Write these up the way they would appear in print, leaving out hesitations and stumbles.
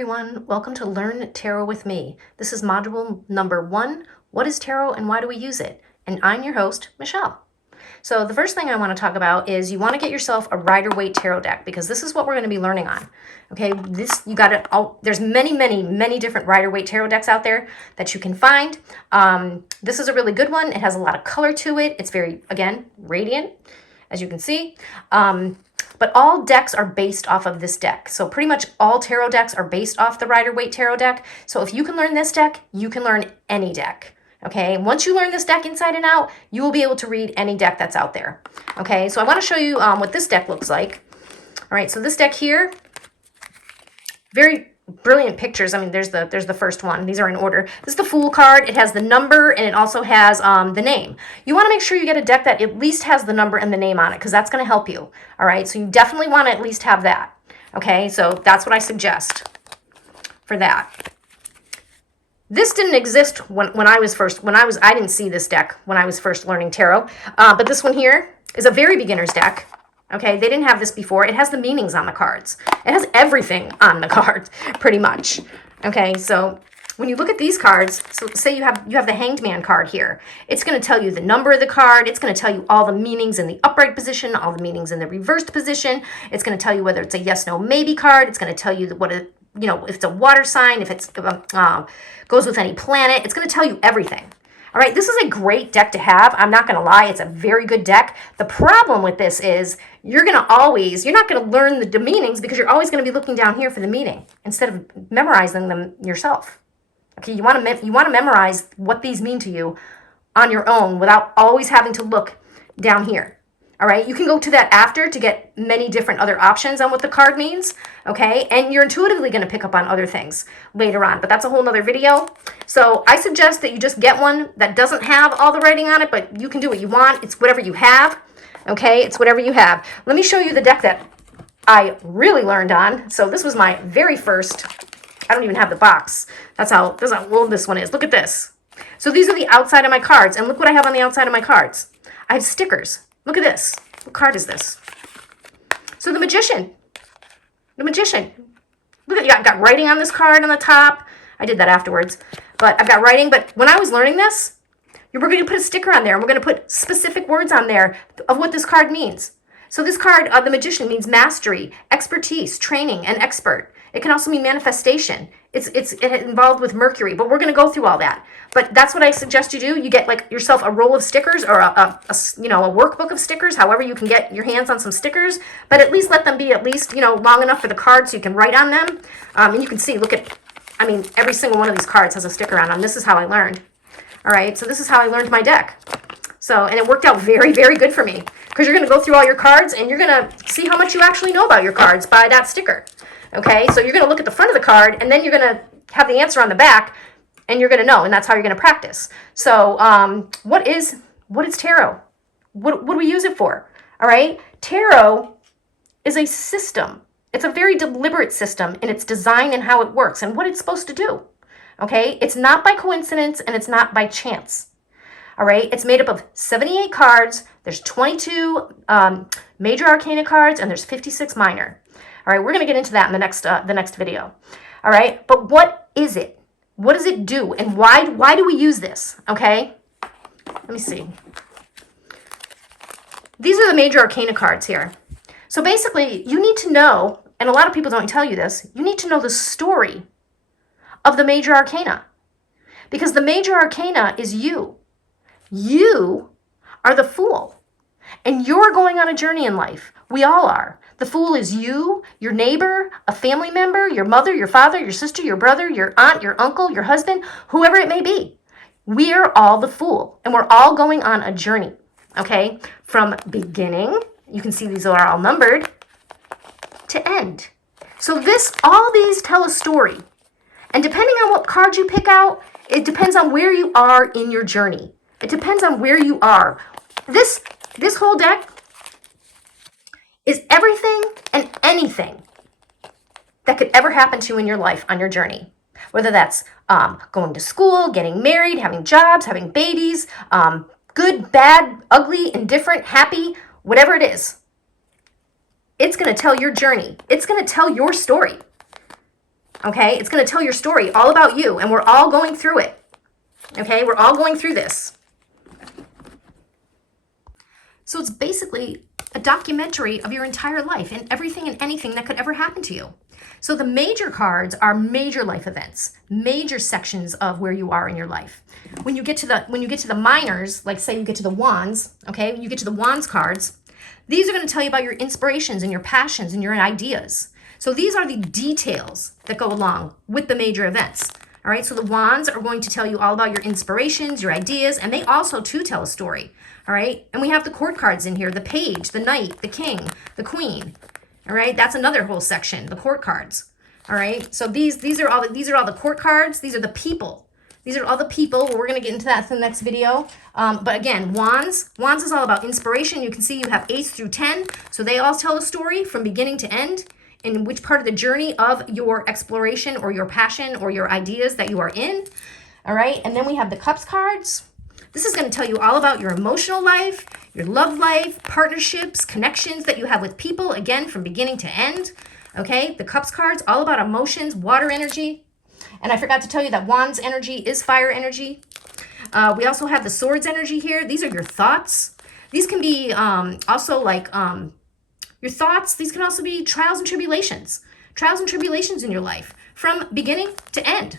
everyone, welcome to Learn Tarot with me. This is module number 1, what is tarot and why do we use it? And I'm your host, Michelle. So the first thing I want to talk about is you want to get yourself a Rider-Waite tarot deck because this is what we're going to be learning on. Okay, there's many different Rider-Waite tarot decks out there that you can find. This is a really good one. It has a lot of color to it. It's very, again, radiant, as you can see. But all decks are based off of this deck. So pretty much all tarot decks are based off the Rider-Waite tarot deck. So if you can learn this deck, you can learn any deck. Okay, once you learn this deck inside and out, you will be able to read any deck that's out there. Okay, so I want to show you what this deck looks like. All right, so this deck here, very brilliant pictures. I mean, there's the first one. These are in order. This is the Fool card. It has the number and it also has the name. You want to make sure you get a deck that at least has the number and the name on it because that's going to help you. All right, so you definitely want to at least have that. Okay, so that's what I suggest for that. This didn't exist I didn't see this deck when I was first learning tarot, but this one here is a very beginner's deck. Okay, they didn't have this before. It has the meanings on the cards. It has everything on the cards, pretty much. Okay, so when you look at these cards, so say you have the Hanged Man card here. It's going to tell you the number of the card. It's going to tell you all the meanings in the upright position, all the meanings in the reversed position. It's going to tell you whether it's a yes, no, maybe card. It's going to tell you if it's a water sign, if it's goes with any planet. It's going to tell you everything. All right, this is a great deck to have. I'm not going to lie, it's a very good deck. The problem with this is you're not going to learn the meanings because you're always going to be looking down here for the meaning instead of memorizing them yourself. Okay, you want to memorize what these mean to you on your own without always having to look down here. All right, you can go to that after to get many different other options on what the card means, okay? And you're intuitively going to pick up on other things later on, but that's a whole nother video. So I suggest that you just get one that doesn't have all the writing on it, but you can do what you want. It's whatever you have, okay? It's whatever you have. Let me show you the deck that I really learned on. So this was my very first, I don't even have the box. That's how old this one is. Look at this. So these are the outside of my cards, and look what I have on the outside of my cards. I have stickers. Look at this. What card is this? So the Magician. The Magician. Look at, I've got writing on this card on the top. I did that afterwards. But I've got writing. But when I was learning this, we're going to put a sticker on there. And we're going to put specific words on there of what this card means. So this card, the Magician, means mastery, expertise, training, and expert. It can also mean manifestation. It's involved with Mercury, but we're going to go through all that. But that's what I suggest you do. You get like yourself a roll of stickers or a workbook of stickers, however you can get your hands on some stickers, but at least let them be long enough for the card so you can write on them. And you can see, every single one of these cards has a sticker on them. This is how I learned. All right, so this is how I learned my deck. So, and it worked out very, very good for me because you're going to go through all your cards and you're going to see how much you actually know about your cards by that sticker. Okay, so you're going to look at the front of the card and then you're going to have the answer on the back and you're going to know, and that's how you're going to practice. So what is tarot? What do we use it for? All right, tarot is a system. It's a very deliberate system in its design and how it works and what it's supposed to do. Okay, it's not by coincidence and it's not by chance. All right, it's made up of 78 cards. There's 22 major arcana cards and there's 56 minor. All right, we're going to get into that in the next video. All right, but what is it? What does it do? And why do we use this? Okay, let me see. These are the major arcana cards here. So basically, you need to know, and a lot of people don't tell you this, you need to know the story of the major arcana. Because the major arcana is you. You are the Fool. And you're going on a journey in life. We all are. The Fool is you, your neighbor, a family member, your mother, your father, your sister, your brother, your aunt, your uncle, your husband, whoever it may be. We are all the Fool, and we're all going on a journey, okay? From beginning, you can see these are all numbered, to end. So all these tell a story. And depending on what card you pick out, it depends on where you are in your journey. It depends on where you are. This whole deck is everything and anything that could ever happen to you in your life on your journey. Whether that's going to school, getting married, having jobs, having babies, good, bad, ugly, indifferent, happy, whatever it is. It's going to tell your journey. It's going to tell your story. Okay? It's going to tell your story all about you, and we're all going through it. Okay? We're all going through this. So it's basically a documentary of your entire life and everything and anything that could ever happen to you. So the major cards are major life events, major sections of where you are in your life. When you get to the minors, like say you get to the wands, okay? You get to the wands cards. These are going to tell you about your inspirations and your passions and your ideas. So these are the details that go along with the major events. All right, so the wands are going to tell you all about your inspirations, your ideas, and they also too tell a story. All right, and we have the court cards in here, the page, the knight, the king, the queen. All right, that's another whole section, the court cards. All right, so these are all the court cards. These are the people. These are all the people. We're going to get into that in the next video. But again, wands is all about inspiration. You can see you have 8 through 10, so they all tell a story from beginning to end, in which part of the journey of your exploration or your passion or your ideas that you are in. All right, and then we have the cups cards. This is going to tell you all about your emotional life, your love life, partnerships, connections that you have with people, again, from beginning to end. Okay, the cups cards, all about emotions, water energy. And I forgot to tell you that wands energy is fire energy. We also have the swords energy here. These are your thoughts. These can be also like your thoughts. These can also be trials and tribulations in your life from beginning to end.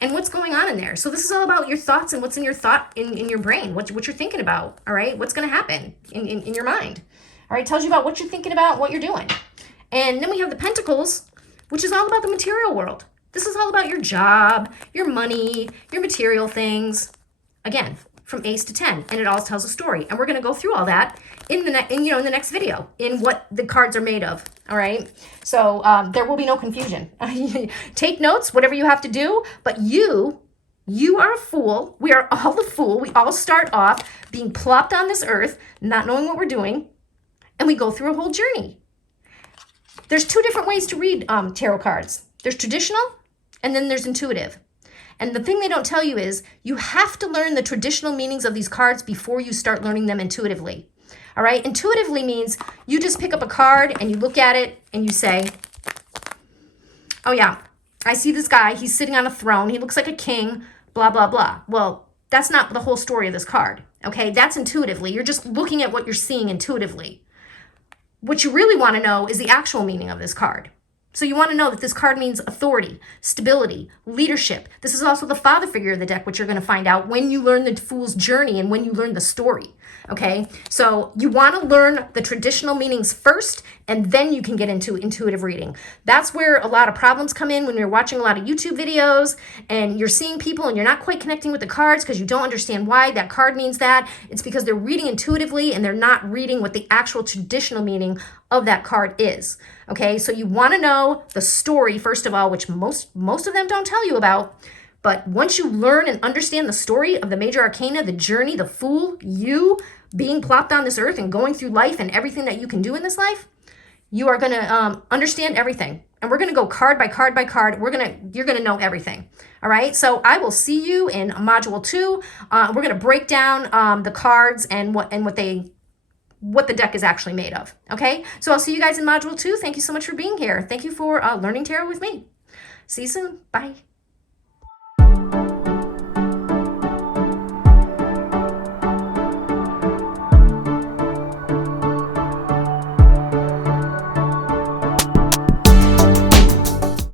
And what's going on in there. So this is all about your thoughts and what's in your in your brain, what you're thinking about, all right? What's going to happen in your mind. All right, tells you about what you're thinking about, what you're doing. And then we have the pentacles, which is all about the material world. This is all about your job, your money, your material things. Again, from ace to 10, and it all tells a story. And we're going to go through all that in the next video, in what the cards are made of. All right. So there will be no confusion. Take notes, whatever you have to do. But you are a fool. We are all the fool. We all start off being plopped on this earth, not knowing what we're doing, and we go through a whole journey. There's 2 different ways to read tarot cards. There's traditional, and then there's intuitive. And the thing they don't tell you is you have to learn the traditional meanings of these cards before you start learning them intuitively. All right? Intuitively means you just pick up a card and you look at it and you say, oh yeah, I see this guy. He's sitting on a throne. He looks like a king, blah, blah, blah. Well, that's not the whole story of this card. Okay? That's intuitively. You're just looking at what you're seeing intuitively. What you really want to know is the actual meaning of this card. So you want to know that this card means authority, stability, leadership. This is also the father figure of the deck, which you're going to find out when you learn the Fool's journey and when you learn the story. Okay, so you want to learn the traditional meanings first, and then you can get into intuitive reading. That's where a lot of problems come in when you're watching a lot of YouTube videos and you're seeing people and you're not quite connecting with the cards because you don't understand why that card means that. It's because they're reading intuitively and they're not reading what the actual traditional meaning of that card is. Okay, so you want to know the story, first of all, which most of them don't tell you about. But once you learn and understand the story of the major arcana, the journey, the Fool, you being plopped on this earth and going through life and everything that you can do in this life, you are going to understand everything. And we're going to go card by card by card. You're going to know everything. All right. So I will see you in module 2. We're going to break down the cards and what the deck is actually made of. Okay. So I'll see you guys in module 2. Thank you so much for being here. Thank you for learning tarot with me. See you soon. Bye.